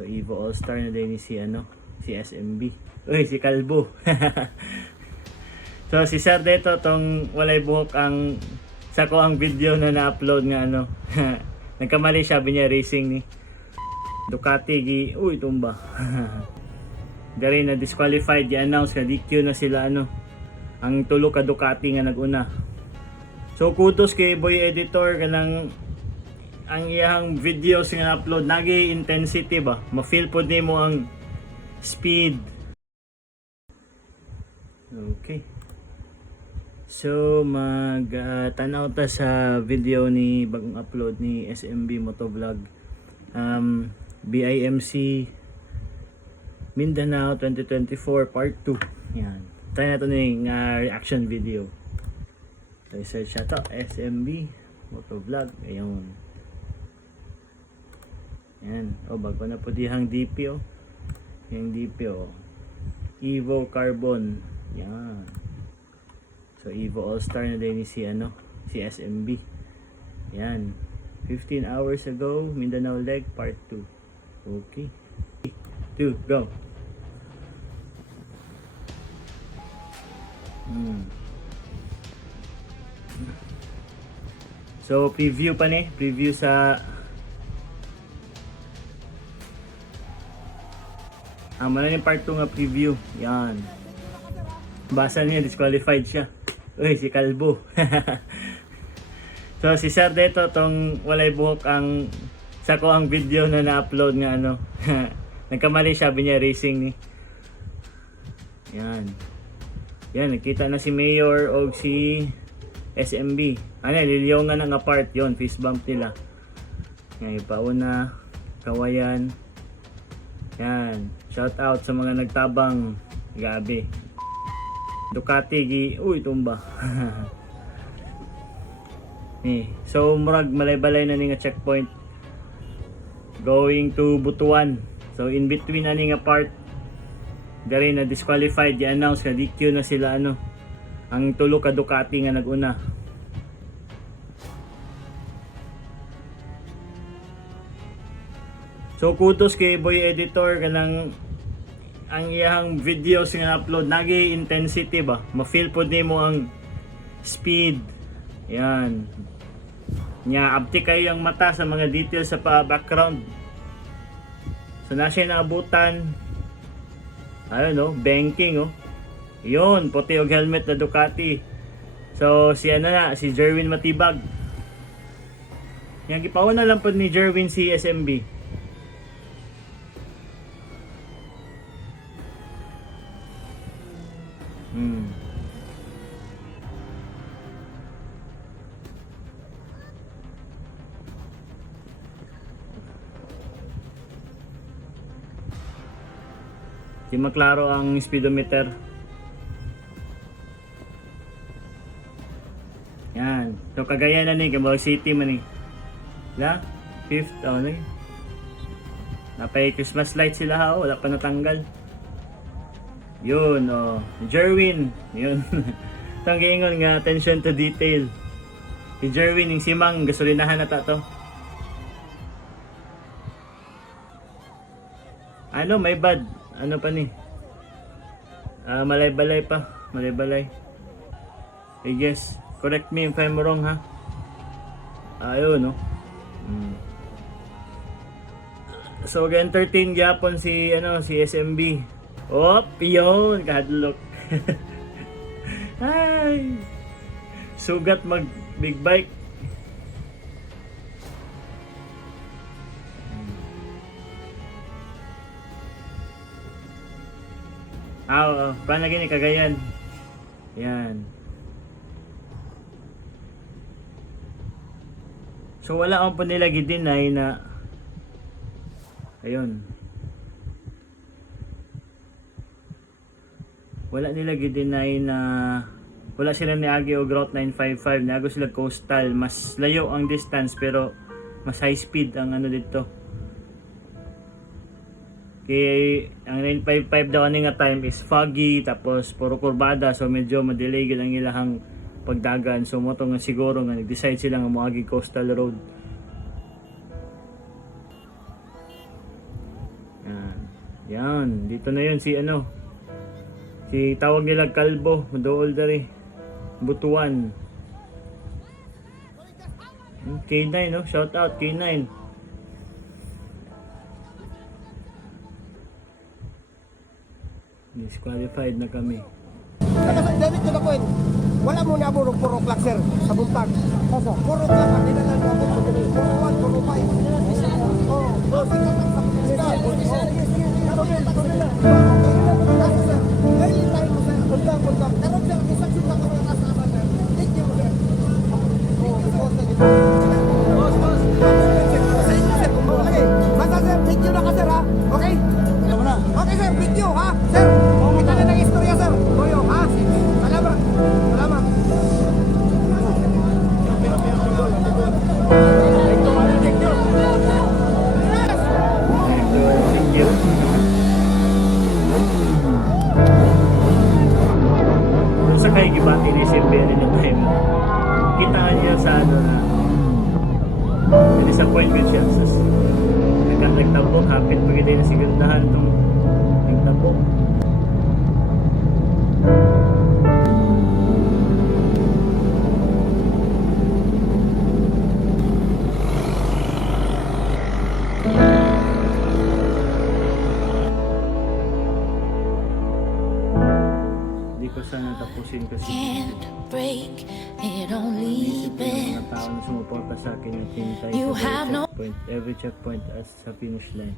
So Evo All-Star na din ni si si SMB. Uy, si Kalbo. So si Sir dito tong walay buhok ang sako ang video na na-upload nga nagkamali siya niya racing ni Ducati gi tumba. Dari na disqualified i-announce ka DQ na sila ang tulo ka Ducati nga naguna. So kudos kay Boy Editor kanang ang iyang videos nga upload nagi intensity ba ma-feel pod nimo ang speed. Okay. So tanaw ta sa video ni bagong upload ni SMB Motovlog BIMC Mindanao 2024 part 2. Yan. Try na to ng reaction video. So search siya to SMB Motovlog. Ayun. Yan. Bago na po dihang DP yung DP Evo Carbon. Yan. So Evo All-Star na din ni si SMB. Yan. 15 hours ago, Mindanao leg part 2. Okay. 2 go. So preview pa ni, preview sa ano yung part 2 nga preview. Yan. Basa niya disqualified siya. Uy, si Kalbo. So si Sir dito tong walay buhok ang sako ang video na na-upload nga nagkamali siya niya racing ni. Yan. Yan, nakita na si Mayor o si SMB. Liliyaw nga nga part yon, fist bump nila. Ngayon pauna, kawayan. Yan, shout out sa mga nagtabang. Gabi. Ducati gi tumba. So murag malay-balay na ni nga checkpoint going to Butuan. So in between na ni nga part dari na disqualified i-announce ka DQ na sila ang tulo ka Ducati nga naguna. So kudos kay Boy Editor kanang ang iyang videos nga upload nagi intensity ba ma-feel pod nimo ang speed. Yan. Nya abti kayo ang mata sa mga details sa background. So na siya naabutan. Banking Yun, puti og helmet na Ducati. So si si Jerwin Matibag. Yang gipauna lang pod ni Jerwin si SMB. Di maklaro ang speedometer. Yan. So Cagayan na ni Cavite City man ni. La 5th napay Christmas light sila wala pa natanggal. Yun Jerwin. Yun. Tang giingon nga attention to detail. Si Jerwin yung simang gasolinahan na to. May bad. Pa ni? Malay-balay pa. Malay-balay. I guess. Correct me if I'm wrong ha. Ayun So entertain gyapon si SMB. Yun, kahadlok. Ay. Sugat mag big bike. Paano gini Cagayan? Yan. So wala akong po nila gidinay na ayun. Wala nila gidinay na wala sila niagi og Route 955, niago sila coastal, mas layo ang distance pero mas high speed ang dito. Kaya ang 955 daw nga time is foggy tapos puro kurbada so medyo madelay gid ang ilahang pagdagan. So mo nga siguro nga nag-decide sila nga moagi coastal road. Yan, dito na yun si ano. Si tawag nila Kalbo, Dool dari. Butuan. K9 no, shout out K9. Disqualified na kami. David to the point. Wala mo na puro clock sir sa buntag. Puro clock ang dinalan mo ako. Puro 1, puro 5. Oh, sikat ang sa pista. Early time mo sir. Buntag. Karon sir, isang shoot ako ng nasa sir. Thank you sir. Basta sir, thank you na ka sir ha. Okay? Okay sir, video ha. Sir, kita na ng istorya sir. Boyo ha. Salamat. Salamat. Kung sa kay gibati ni Silvia rin ng time, kitaan niya sa ano na disappointment siya. Nagtabok, hapit pagkita na sigandahan itong nagtabok. Hindi ko sana tapusin kasi Can't break it, only yung been mga tao na sumuporta sa akin at hinintay You sa have no- every checkpoint as sa finish line.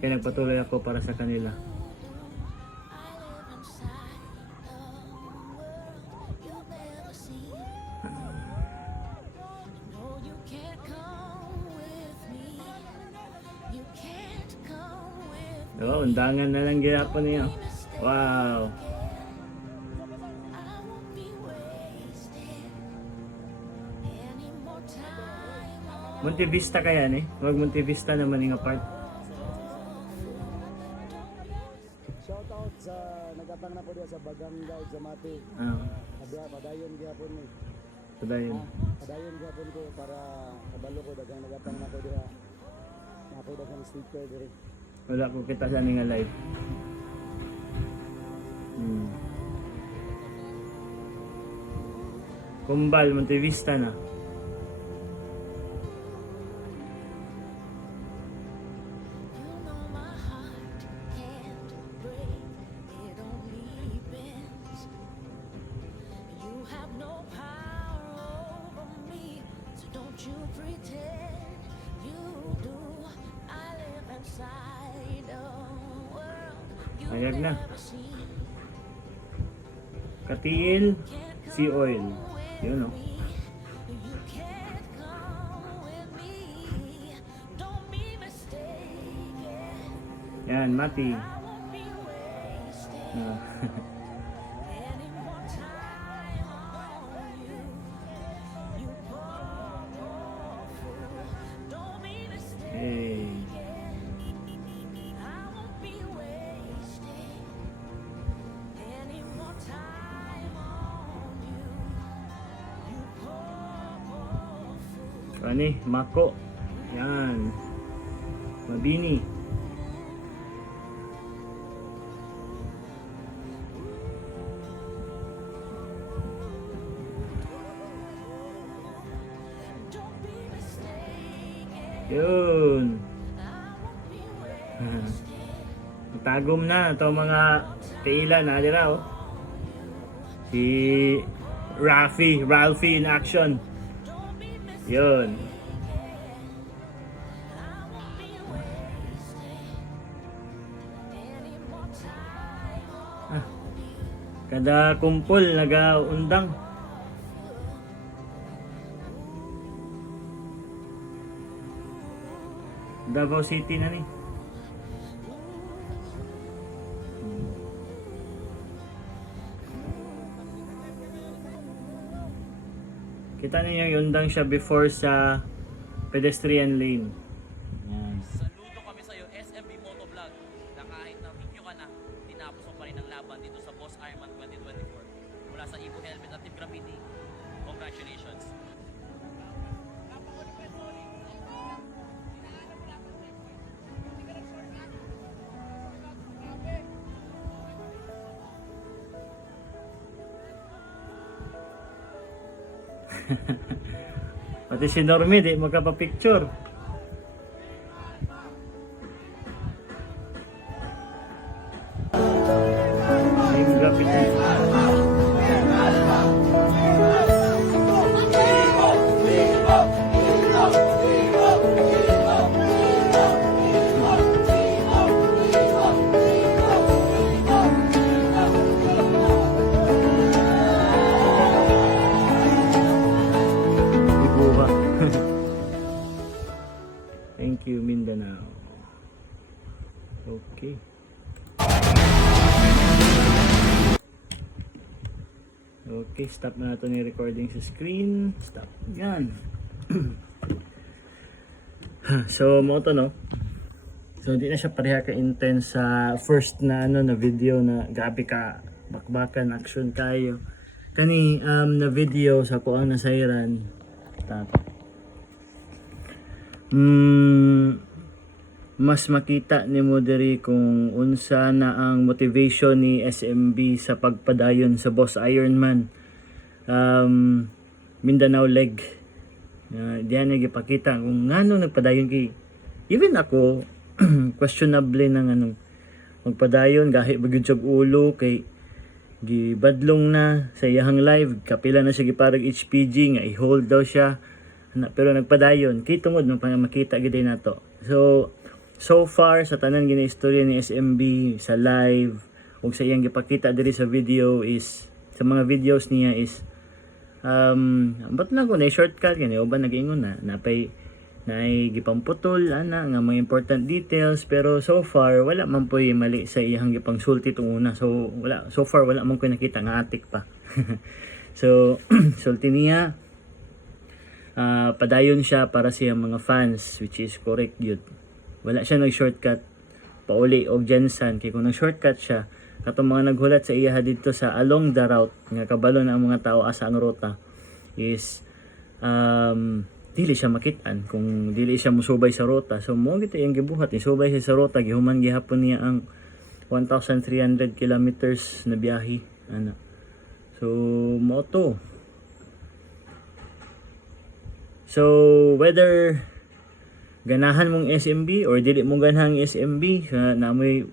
Kaya nagpatuloy ako para sa kanila. Oh, undangan na lang gihapon niya. Wow. Monte Vista kaya ni? Wag Monte Vista naman yung apart. Shoutout sa nagatang na po diya sa Bagangay, Zamate. Ah, Padayon gyapon ni. padayon. Padayon gyapon ko para kabalo ko dagang nagatang na po diya. Nako dagang sticker diri. Wala ko kita sa nga live. Kumbal, Monte Vista na. Ayag na. Katiil, sea oil. Yun o. Yan, mati. Ah. Hey. Ani, Mako. Yan. Mabini. Yun. Tagom na ito mga kailan na dira oh. Si Ralphie in action. Yun. Kada kumpol nagaundang. Davao City na ni. Kita niyo yung undang siya before sa pedestrian lane. Yan. Saludo kami sa iyo, SMB Motovlog, na kahit na video ka na, tinapos mo pa rin ang laban dito sa Boss Ironman 2024. Mula sa Ibo Helmet at Team Graffiti, congratulations! Pati si Normie di magkapapicture. Yung graffiti. Ibuha. Thank you, Mindanao. Okay. Okay, stop na natin yung recording sa screen. Stop. Yan. So, mo to, no? So, di na siya pareha ka-intense sa first na na video na grabe ka bakbakan, action kayo. Kani, na video sa kuang nasairan. Mas makita ni mo diri kung unsa na ang motivation ni SMB sa pagpadayon sa Boss Ironman. Mindanao leg. Diyan nga gipakita kung ngano nagpadayon kay even ako questionable ng magpadayon gahi bagyod siya ulo kay gibadlong na sa iyang live kapila na siya giparag HPG nga i-hold daw siya pero nagpadayon kay tungod man makita gid nato. So far sa tanan gina istorya ni SMB sa live ug sa iyang gipakita diri sa video is sa mga videos niya is ba't lang ko na shortcut gani uban nag-ingon na napay naay gipamputol ana nga mga important details pero so far wala man poy mali sa iyang gipangsulti tong una so far wala man ko nakita nga atik pa. So sulti niya padayon siya para sa iyang mga fans which is correct yun. Wala siya nag-shortcut pauli og Jensen kay kung nag-shortcut siya katong mga naghulat sa iya dito sa along the route nga kabalo na ang mga tao asa ang ruta is dili siya makitaan kung dili siya musubay sa ruta. So mo gito yung gibuhat ni subay siya sa ruta gihuman gihapon niya ang 1,300 kilometers na biyahe ana. So mo to. So whether ganahan mong SMB or dili mo ganahan SMB na may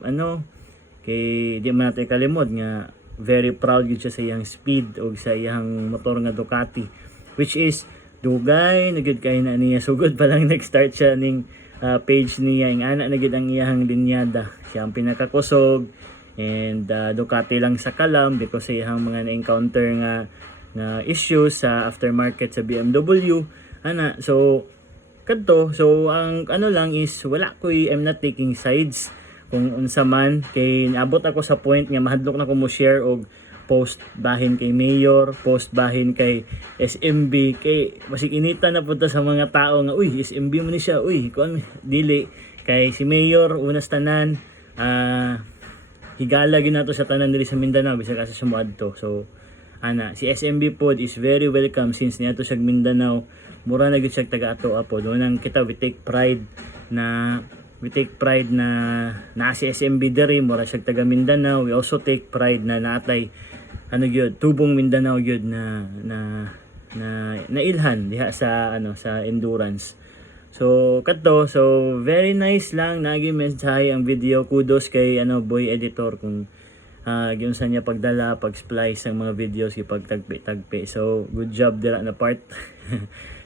kay di man natin kalimod nga very proud gid siya sa iyang speed o sa iyang motor nga Ducati which is dugay na gid kay na niya sugod pa lang nag-start siya ning page niya ing ana na gid ang iyang linyada siya ang pinakakusog and Ducati lang sa kalam because sa iyang mga na-encounter nga issues sa aftermarket sa BMW ana. So kadto so ang lang is wala koy I'm not taking sides kung unsa man kay naabot ako sa point nga mahadlok na ko mo share og post bahin kay Mayor, post bahin kay SMB kay basig inita na punta sa mga tao nga uy SMB mo ni siya uy kun dili kay si Mayor unas tanan higala gyud nato sa tanan diri sa Mindanao bisag asa siya moadto. So ana si SMB pod is very welcome since niadto siya Mindanao mura na gyud siya taga ato apo do nang kita we take pride na si SMB diri mura siya taga Mindanao. We also take pride na natay gyud tubong Mindanao gyud na ilhan diha sa sa endurance. So kadto so very nice lang nagi mensahe ang video. Kudos kay boy editor kung giunsa niya pagdala pag-splice ang mga videos ipagtagpi-tagpi. So good job dira na part.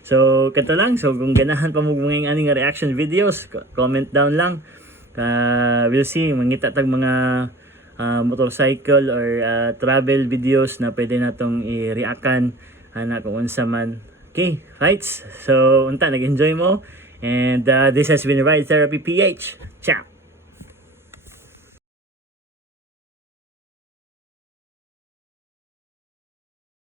So kato lang. So kung ganahan pa mo mga aning reaction videos comment down lang. We'll see mangita tag mga motorcycle or travel videos na pwede natong i-reactan kung unsa man. Okay, rights. So unta nag-enjoy mo and this has been Ride Therapy PH. Ciao.